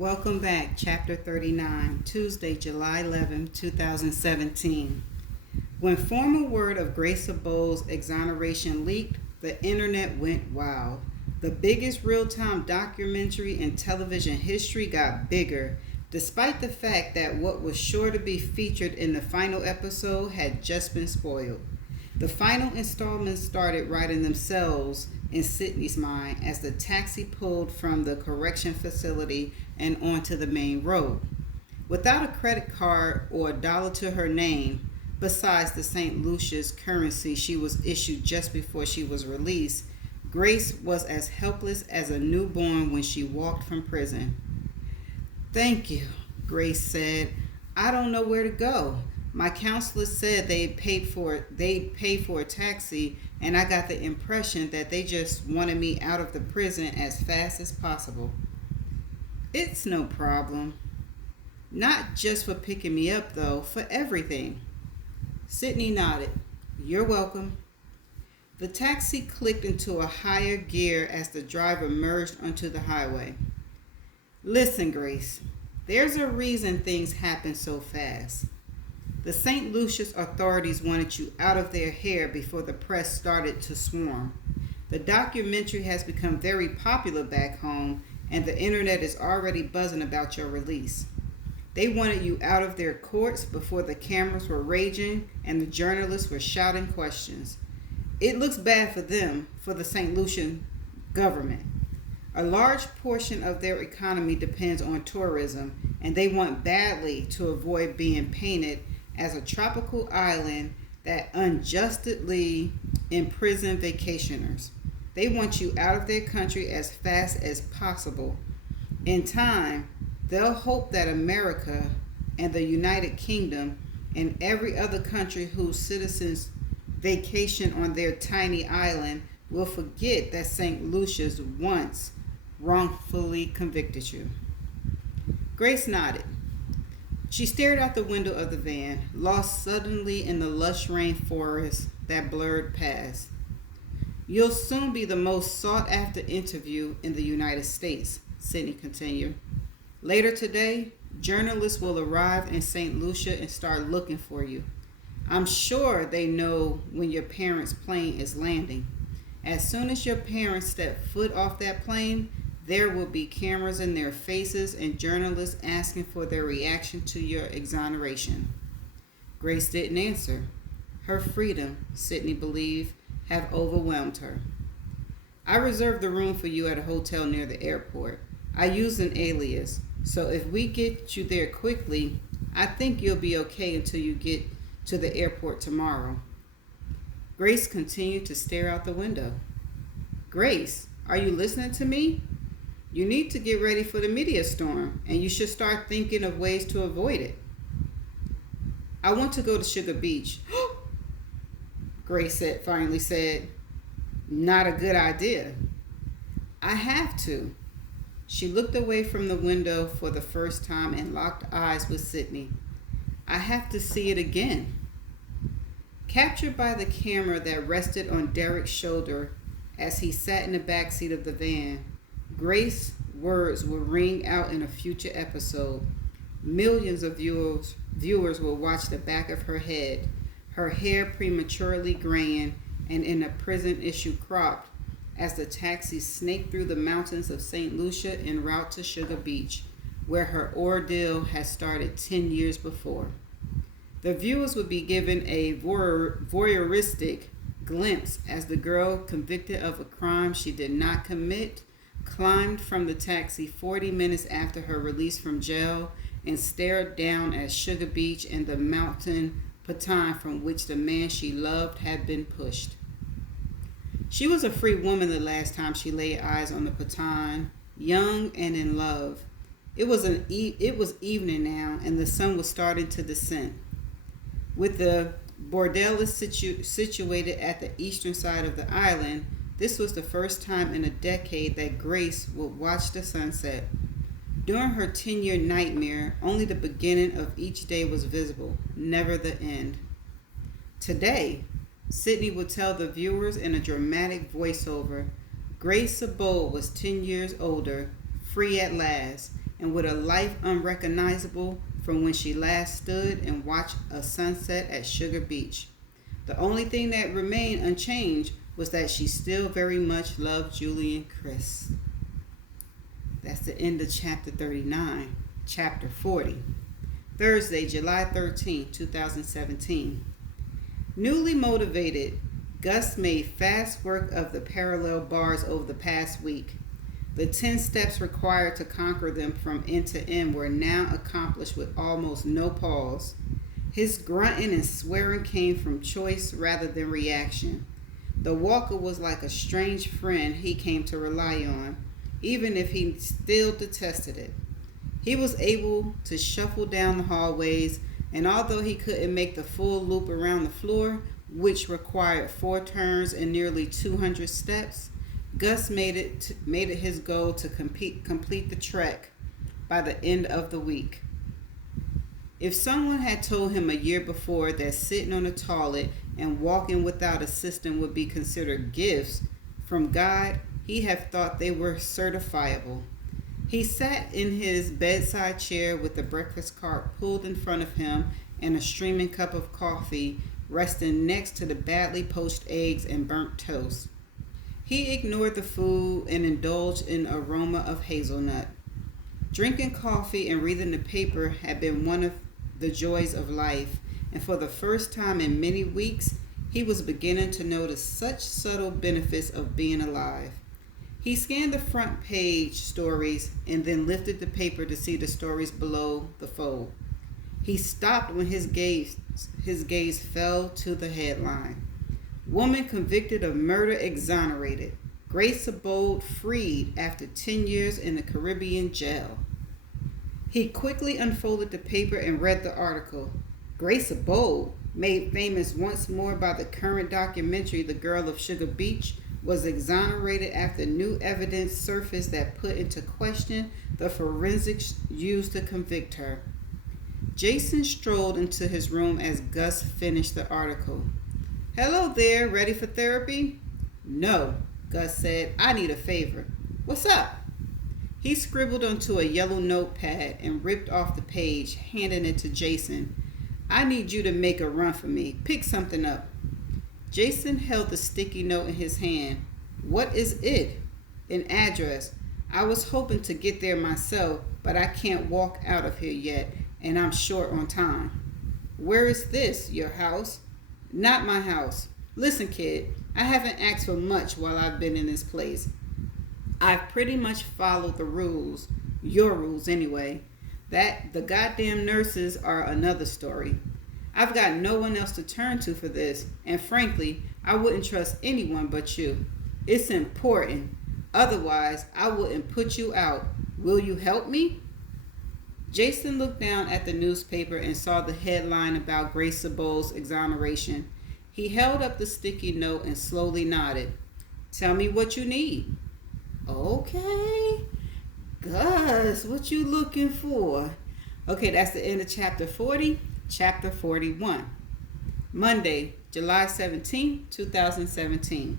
Welcome back, Chapter 39, Tuesday, July 11, 2017. When formal word of Grace Abow's exoneration leaked, the internet went wild. The biggest real-time documentary in television history got bigger, despite the fact that what was sure to be featured in the final episode had just been spoiled. The final installments started writing themselves in Sydney's mind as the taxi pulled from the correction facility and onto the main road. Without a credit card or a dollar to her name, besides the St. Lucia's currency she was issued just before she was released, Grace was as helpless as a newborn when she walked from prison. "Thank you," Grace said. "I don't know where to go. My counselor said they paid for a taxi, and I got the impression that they just wanted me out of the prison as fast as possible." "It's no problem. Not just for picking me up, though, for everything." Sydney nodded. "You're welcome." The taxi clicked into a higher gear as the driver merged onto the highway. "Listen, Grace, there's a reason things happen so fast. The St. Lucia's authorities wanted you out of their hair before the press started to swarm. The documentary has become very popular back home, and the internet is already buzzing about your release. They wanted you out of their courts before the cameras were raging and the journalists were shouting questions. It looks bad for them, for the St. Lucian government. A large portion of their economy depends on tourism, and they want badly to avoid being painted as a tropical island that unjustly imprison vacationers. They want you out of their country as fast as possible. In time, they'll hope that America and the United Kingdom and every other country whose citizens vacation on their tiny island will forget that St. Lucia's once wrongfully convicted you." Grace nodded. She stared out the window of the van, lost suddenly in the lush rainforest that blurred past. "You'll soon be the most sought-after interview in the United States," Sydney continued. "Later today, journalists will arrive in St. Lucia and start looking for you. I'm sure they know when your parents' plane is landing. As soon as your parents step foot off that plane, there will be cameras in their faces and journalists asking for their reaction to your exoneration." Grace didn't answer. Her freedom, Sydney believed, have overwhelmed her. "I reserved the room for you at a hotel near the airport. I used an alias, so if we get you there quickly, I think you'll be okay until you get to the airport tomorrow." Grace continued to stare out the window. "Grace, are you listening to me? You need to get ready for the media storm, and you should start thinking of ways to avoid it." "I want to go to Sugar Beach," Grace finally said. "Not a good idea." "I have to." She looked away from the window for the first time and locked eyes with Sydney. "I have to see it again." Captured by the camera that rested on Derek's shoulder as he sat in the back seat of the van, Grace's words will ring out in a future episode. Millions of viewers will watch the back of her head, her hair prematurely graying and in a prison issue cropped, as the taxi snaked through the mountains of St. Lucia en route to Sugar Beach, where her ordeal had started 10 years before. The viewers would be given a voyeuristic glimpse as the girl, convicted of a crime she did not commit, climbed from the taxi 40 minutes after her release from jail and stared down at Sugar Beach and the mountain baton from which the man she loved had been pushed. She was a free woman the last time she laid eyes on the baton, young and in love. It was evening now, and the sun was starting to descend. With the bordello situated at the eastern side of the island, this was the first time in a decade that Grace would watch the sunset. During her 10-year nightmare, only the beginning of each day was visible, never the end. Today, Sydney would tell the viewers in a dramatic voiceover, Grace Abow was 10 years older, free at last, and with a life unrecognizable from when she last stood and watched a sunset at Sugar Beach. The only thing that remained unchanged was that she still very much loved Julie and Chris. That's the end of chapter 39. Chapter 40. Thursday, July 13, 2017. Newly motivated, Gus made fast work of the parallel bars over the past week. The 10 steps required to conquer them from end to end were now accomplished with almost no pause. His grunting and swearing came from choice rather than reaction. The walker was like a strange friend he came to rely on, even if he still detested it. He was able to shuffle down the hallways, and although he couldn't make the full loop around the floor, which required 4 turns and nearly 200 steps, Gus made it his goal to complete the trek by the end of the week. If someone had told him a year before that sitting on a toilet and walking without assistance would be considered gifts from God, he'd have thought they were certifiable. He sat in his bedside chair with the breakfast cart pulled in front of him and a steaming cup of coffee resting next to the badly poached eggs and burnt toast. He ignored the food and indulged in the aroma of hazelnut. Drinking coffee and reading the paper had been one of the joys of life, and for the first time in many weeks, he was beginning to notice such subtle benefits of being alive. He scanned the front page stories and then lifted the paper to see the stories below the fold. He stopped when his gaze fell to the headline. Woman convicted of murder exonerated. Grace Abold freed after 10 years in a Caribbean jail. He quickly unfolded the paper and read the article. Grace Abold, made famous once more by the current documentary The Girl of Sugar Beach, was exonerated after new evidence surfaced that put into question the forensics used to convict her. Jason strolled into his room as Gus finished the article. Hello there, ready for therapy? No, Gus said. I need a favor. What's up? He scribbled onto a yellow notepad and ripped off the page, handing it to Jason. I need you to make a run for me. Pick something up. Jason held the sticky note in his hand. What is it? An address. I was hoping to get there myself, but I can't walk out of here yet, and I'm short on time. Where is this? Your house? Not my house. Listen, kid, I haven't asked for much while I've been in this place. I've pretty much followed the rules. Your rules, anyway. That the goddamn nurses are another story. I've got no one else to turn to for this, and frankly, I wouldn't trust anyone but you. It's important. Otherwise, I wouldn't put you out. Will you help me? Jason looked down at the newspaper and saw the headline about Grace Abold's exoneration. He held up the sticky note and slowly nodded. Tell me what you need. Okay. Gus, what you looking for? Okay, that's the end of chapter 40. Chapter 41. Monday, July 17, 2017.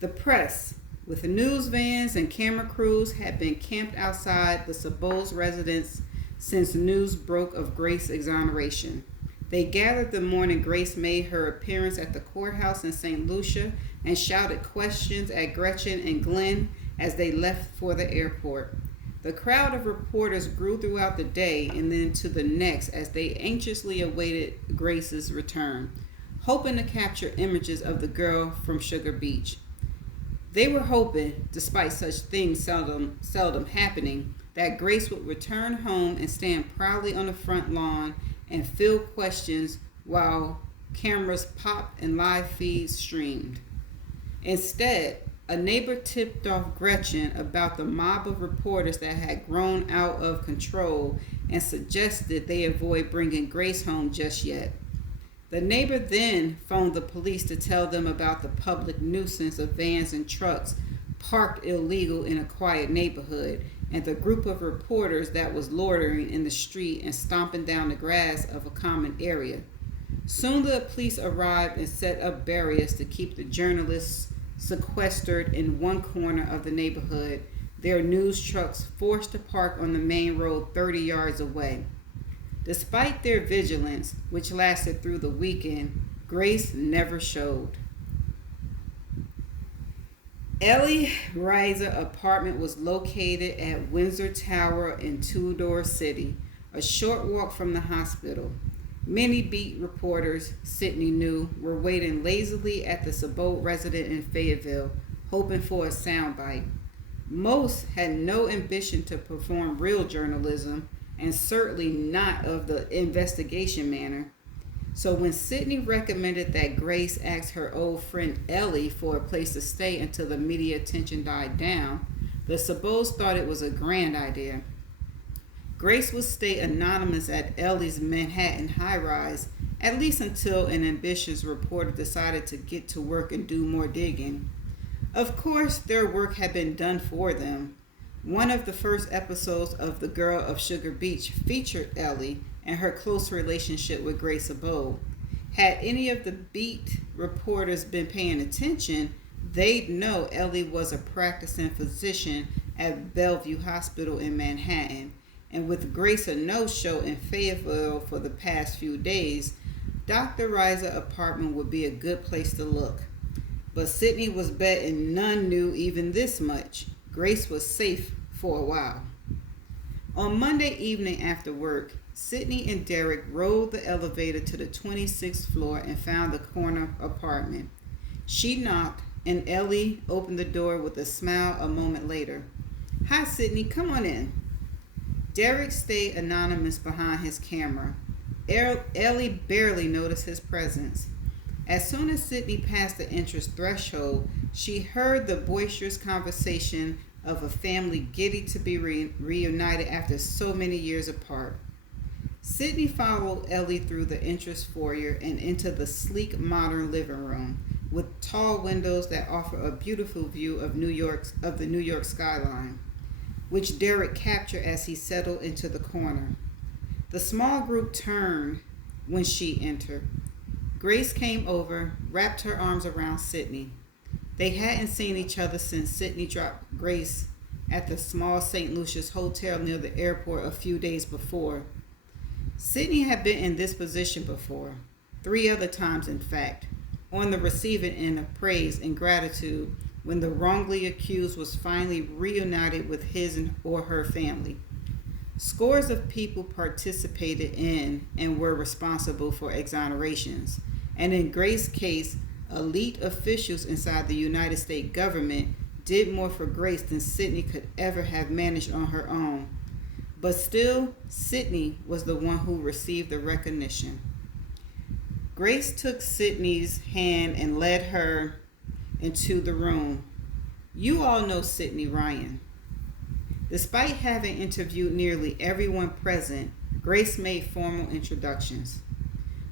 The press, with news vans and camera crews, had been camped outside the Sabol's residence since news broke of Grace's exoneration. They gathered the morning Grace made her appearance at the courthouse in St. Lucia and shouted questions at Gretchen and Glenn as they left for the airport. The crowd of reporters grew throughout the day and then to the next as they anxiously awaited Grace's return, hoping to capture images of the girl from Sugar Beach. They were hoping, despite such things seldom happening, that Grace would return home and stand proudly on the front lawn and field questions while cameras popped and live feeds streamed. Instead, a neighbor tipped off Gretchen about the mob of reporters that had grown out of control and suggested they avoid bringing Grace home just yet. The neighbor then phoned the police to tell them about the public nuisance of vans and trucks parked illegal in a quiet neighborhood and the group of reporters that was loitering in the street and stomping down the grass of a common area. Soon the police arrived and set up barriers to keep the journalists sequestered in one corner of the neighborhood, their news trucks forced to park on the main road 30 yards away. Despite their vigilance, which lasted through the weekend, Grace never showed. Ellie Reiser apartment was located at Windsor Tower in Tudor City, a short walk from the hospital. Many beat reporters, Sydney knew, were waiting lazily at the Sabot residence in Fayetteville, hoping for a soundbite. Most had no ambition to perform real journalism, and certainly not of the investigation manner. So when Sydney recommended that Grace ask her old friend Ellie for a place to stay until the media attention died down, the Sabots thought it was a grand idea. Grace would stay anonymous at Ellie's Manhattan high-rise, at least until an ambitious reporter decided to get to work and do more digging. Of course, their work had been done for them. One of the first episodes of The Girl of Sugar Beach featured Ellie and her close relationship with Grace Sabot. Had any of the beat reporters been paying attention, they'd know Ellie was a practicing physician at Bellevue Hospital in Manhattan. And with Grace a no-show in Fayetteville for the past few days, Dr. Reiser's apartment would be a good place to look. But Sydney was betting none knew even this much. Grace was safe for a while. On Monday evening after work, Sydney and Derek rode the elevator to the 26th floor and found the corner apartment. She knocked, and Ellie opened the door with a smile a moment later. "Hi, Sydney, come on in." Derek stayed anonymous behind his camera. Ellie barely noticed his presence. As soon as Sydney passed the entrance threshold, she heard the boisterous conversation of a family giddy to be reunited after so many years apart. Sydney followed Ellie through the entrance foyer and into the sleek modern living room with tall windows that offer a beautiful view of the New York skyline, which Derek captured as he settled into the corner. The small group turned when she entered. Grace came over, wrapped her arms around Sydney. They hadn't seen each other since Sydney dropped Grace at the small St. Lucia's hotel near the airport a few days before. Sydney had been in this position before, 3 other times in fact, on the receiving end of praise and gratitude when the wrongly accused was finally reunited with his or her family. Scores of people participated in and were responsible for exonerations, and in Grace's case, elite officials inside the United States government did more for Grace than Sydney could ever have managed on her own. But still, Sydney was the one who received the recognition. Grace took Sydney's hand and led her into the room. "You all know Sydney Ryan." Despite having interviewed nearly everyone present, Grace made formal introductions.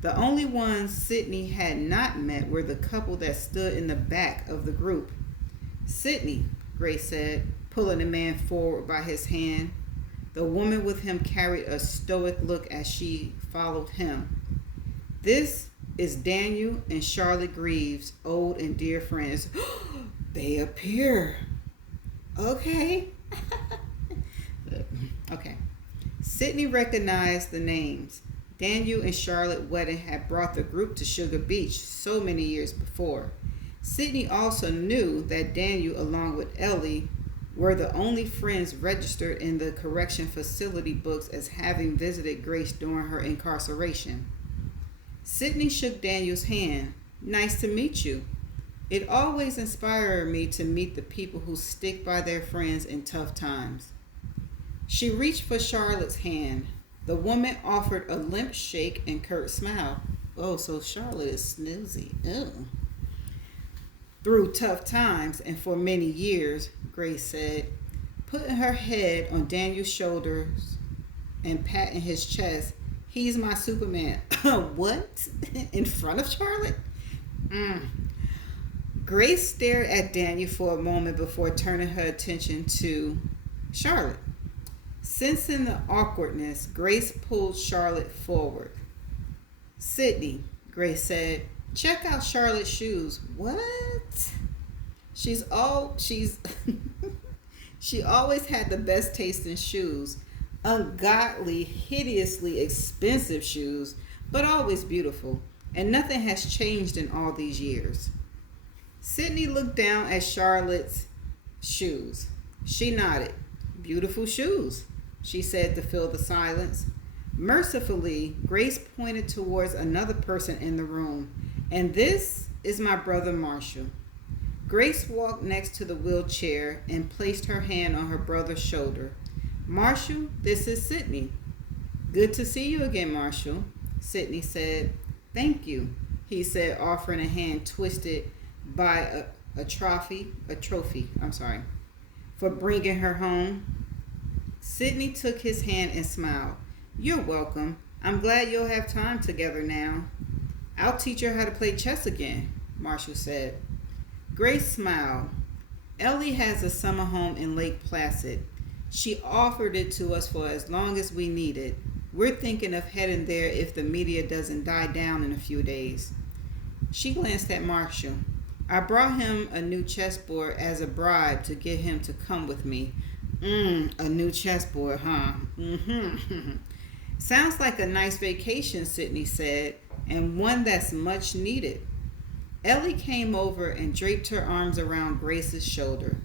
The only ones Sydney had not met were the couple that stood in the back of the group. "Sydney," Grace said, pulling the man forward by his hand. The woman with him carried a stoic look as she followed him. "This is Daniel and Charlotte Greaves, old and dear friends." "They appear." "Okay." Okay. Sydney recognized the names. Daniel and Charlotte wedding had brought the group to Sugar Beach so many years before. Sydney also knew that Daniel, along with Ellie, were the only friends registered in the correction facility books as having visited Grace during her incarceration. Sydney shook Daniel's hand. "Nice to meet you. It always inspired me to meet the people who stick by their friends in tough times." She reached for Charlotte's hand. The woman offered a limp shake and curt smile. "Oh, so Charlotte is snoozy. Oh." "Through tough times and for many years," Grace said, putting her head on Daniel's shoulders and patting his chest. "He's my Superman." "What? In front of Charlotte?" Grace stared at Daniel for a moment before turning her attention to Charlotte. Sensing the awkwardness, Grace pulled Charlotte forward. "Sydney," Grace said, "check out Charlotte's shoes." "What?" She's She always had the best taste in shoes. Ungodly, hideously expensive shoes, but always beautiful. And nothing has changed in all these years. Sydney looked down at Charlotte's shoes. She nodded. Beautiful shoes, she said to fill the silence. Mercifully, Grace pointed towards another person in the room. And this is my brother Marshall. Grace walked next to the wheelchair and placed her hand on her brother's shoulder. Marshall, this is Sydney. Good to see you again, Marshall, Sydney said. Thank you, he said, offering a hand twisted by a trophy, for bringing her home. Sydney took his hand and smiled. You're welcome. I'm glad you'll have time together now. I'll teach her how to play chess again, Marshall said. Grace smiled. Ellie has a summer home in Lake Placid. She offered it to us for as long as we need it. We're thinking of heading there if the media doesn't die down in a few days. She glanced at Marshall. I brought him a new chessboard as a bribe to get him to come with me. A new chessboard, huh? Mm-hmm. Sounds like a nice vacation, Sydney said, and one that's much needed. Ellie came over and draped her arms around Grace's shoulder.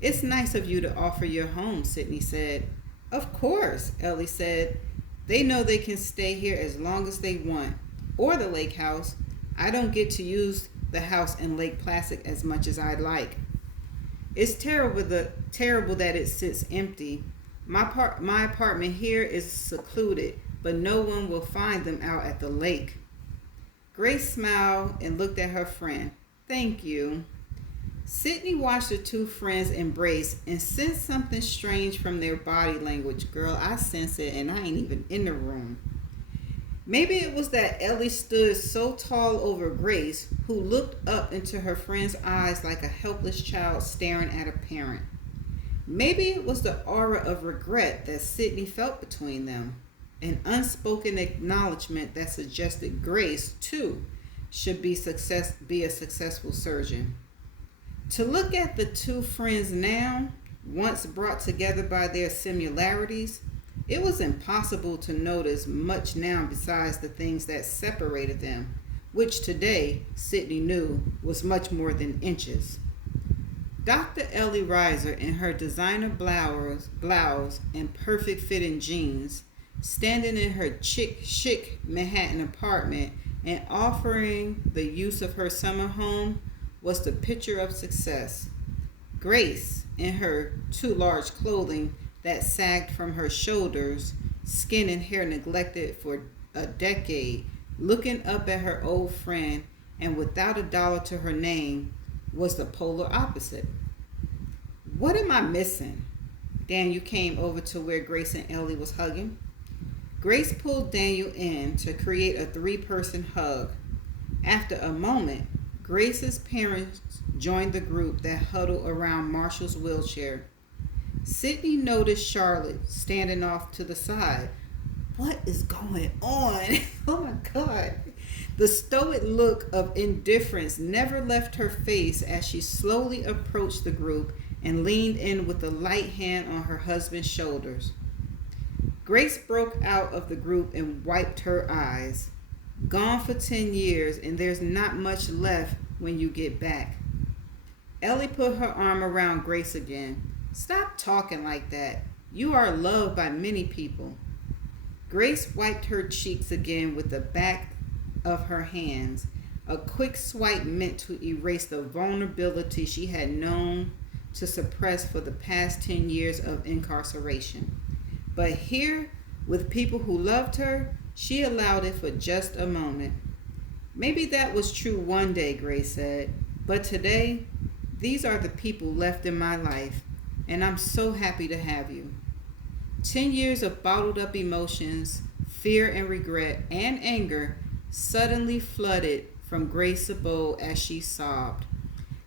It's nice of you to offer your home, Sydney said. Of course, Ellie said. They know they can stay here as long as they want. Or the lake house. I don't get to use the house in Lake Placid as much as I'd like. It's terrible that it sits empty. My apartment here is secluded, but no one will find them out at the lake. Grace smiled and looked at her friend. Thank you. Sydney watched the two friends embrace and sensed something strange from their body language. Girl, I sense it and I ain't even in the room. Maybe it was that Ellie stood so tall over Grace, who looked up into her friend's eyes like a helpless child staring at a parent. Maybe it was the aura of regret that Sydney felt between them, an unspoken acknowledgement that suggested Grace, too, should be a successful surgeon. To look at the two friends now, once brought together by their similarities, it was impossible to notice much now besides the things that separated them, which today Sydney knew was much more than inches. Dr. Ellie Reiser in her designer blouse and perfect fitting jeans, standing in her chic Manhattan apartment and offering the use of her summer home, was the picture of success. Grace, in her too large clothing that sagged from her shoulders, skin and hair neglected for a decade, looking up at her old friend and without a dollar to her name, was the polar opposite. What am I missing? Daniel came over to where Grace and Ellie was hugging. Grace pulled Daniel in to create a three-person hug. After a moment, Grace's parents joined the group that huddled around Marshall's wheelchair. Sydney noticed Charlotte standing off to the side. What is going on? Oh my God. The stoic look of indifference never left her face as she slowly approached the group and leaned in with a light hand on her husband's shoulders. Grace broke out of the group and wiped her eyes. Gone for 10 years and there's not much left when you get back. Ellie put her arm around Grace again. Stop talking like that. You are loved by many people. Grace wiped her cheeks again with the back of her hands. A quick swipe meant to erase the vulnerability she had known to suppress for the past 10 years of incarceration. But here, with people who loved her, she allowed it for just a moment. Maybe that was true one day, Grace said, but today, these are the people left in my life, and I'm so happy to have you. 10 years of bottled up emotions, fear and regret, and anger suddenly flooded from Grace Sabold as she sobbed.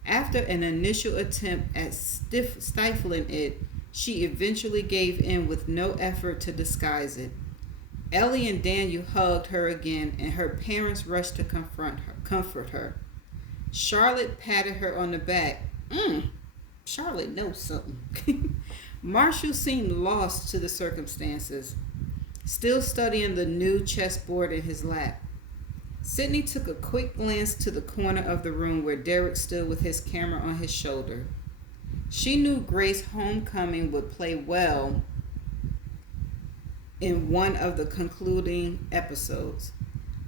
After an initial attempt at stifling it, she eventually gave in with no effort to disguise it. Ellie and Daniel hugged her again, and her parents rushed to comfort her. Charlotte patted her on the back. Charlotte knows something. Marshall seemed lost to the circumstances, still studying the new chessboard in his lap. Sydney took a quick glance to the corner of the room where Derek stood with his camera on his shoulder. She knew Grace Homecoming would play well in one of the concluding episodes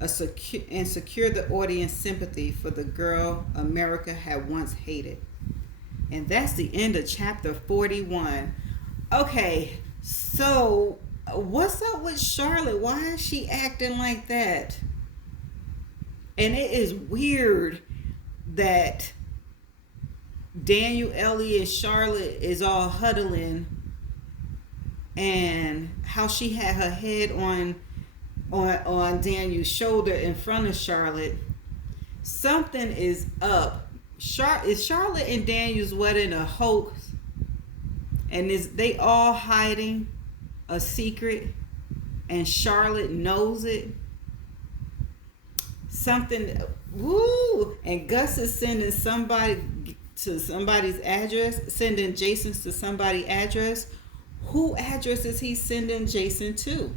and secure the audience sympathy for the girl America had once hated. And that's the end of chapter 41. Okay, so what's up with Charlotte? Why is she acting like that? And it is weird that Daniel, Ellie, and Charlotte is all huddling, and how she had her head on Daniel's shoulder in front of Charlotte. Something is up. Is Charlotte and Daniel's wedding a hoax? And is they all hiding a secret, and Charlotte knows it? Something, woo! And Gus is sending somebody to somebody's address, sending Jason to somebody's address. Who address is he sending Jason to?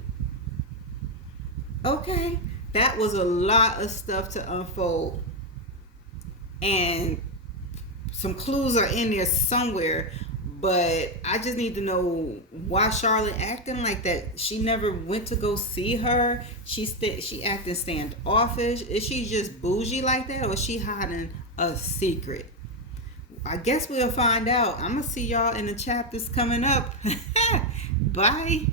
Okay, that was a lot of stuff to unfold. And some clues are in there somewhere, but I just need to know why Charlotte acting like that. She never went to go see her. She acting standoffish. Is she just bougie like that, or is she hiding a secret? I guess we'll find out. I'm gonna see y'all in the chapters coming up. Bye.